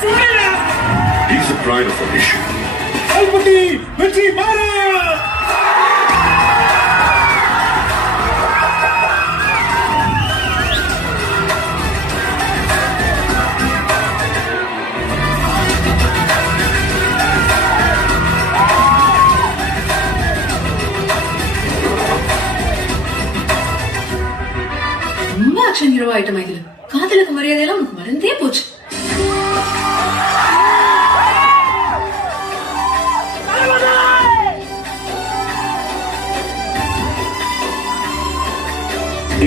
He's the pride of our nation. Alpati, Vechi Bharat! ரொம்ப action hero item இதுல காதலுக்கு மரியாதையெல்லாம் உனக்கு மறந்தே போச்சு.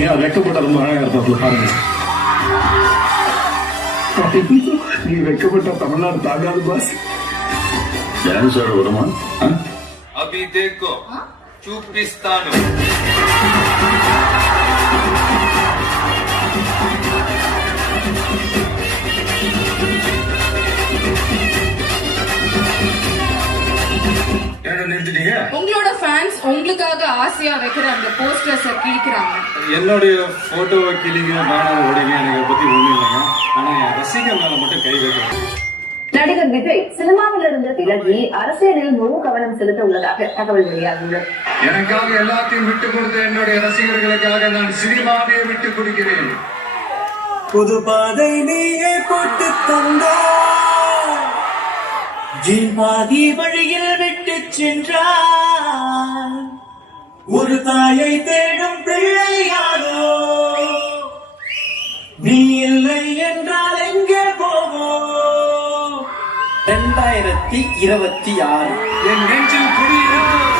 ஏன் வெக்கப்பட்ட ரொம்ப அழகா இருப்பாப்ல பாருங்க. நீ வெக்கப்பட்ட தமிழ்நாடு தாங்காது பாஸ். டான்ஸ் ஆட வருமா? अभी देखो చూపిస్తాను. உங்களோட ஃபேன்ஸ் உங்களுக்காக ஆசையா வைக்கிற அந்த போஸ்டர்ஸ் கிழிக்கிறாங்க. என்னுடைய போட்டோவை கிளிங்க பேனர் ஓடிங்க எனக்கு பத்தி ஒண்ணும் இல்லைங்க. ஆனா என் ரசிகர் மேல மட்டும் கை வைக்கிறேன். நடிகர் விஜய் சினிமாவில் இருந்து விலகி அரசியலில் முழு கவனம் செலுத்த உள்ளதாக தகவல் வெளியாகியுள்ளது. எனக்காக எல்லாத்தையும் விட்டு கொடுத்த என்னுடைய ரசிகர்களுக்காக நான் சினிமாவையே விட்டு கொடுக்கிறேன். புது பாதை நீயே போட்டு தந்தா பாதி வழியில் விட்டு சென்றார். ஒரு தாயை தேடும் பிள்ளையாரோ நீ இல்லை என்றால் எங்கே போவோம். 2026 என் நெஞ்சில் குடியிருக்கும்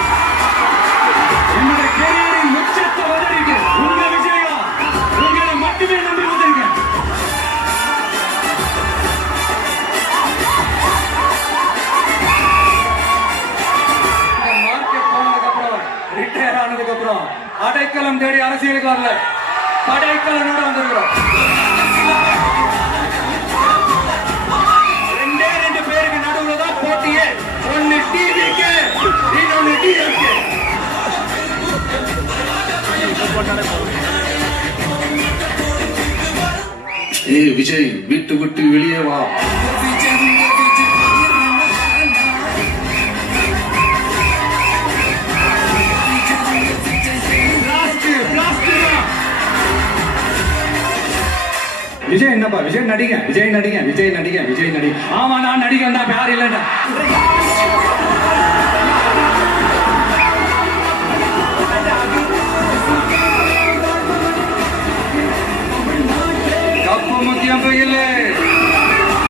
என்னுடைய கேரியரின் உச்சத்தை வந்திருக்கேன். உங்க விஜயா உங்களை மட்டுமே நம்பி வந்திருக்கேன். மார்க்கெட் போனதுக்கு அப்புறம் ரிட்டையர் ஆனதுக்கு அப்புறம் அடைக்கலம் தேடி அரசியலுக்கு வரல, படைக்கலனோட வந்திருக்கிறோம். ரெண்டு பேருக்கு நடுவுல தான் போட்டியே. ஒன்னு டிவிக்கு இன்னொன்னு டிஎம்கே. ஏய் விஜய், வீட்டு விட்டு வெளியே வா. விஜய் என்னப்பா, விஜய் நடிங்க, விஜய் நடிங்க, விஜய் நடிங்க, விஜய் நடிங்க. ஆமா நான் நடிகன் தான், யார் இல்லைன்னா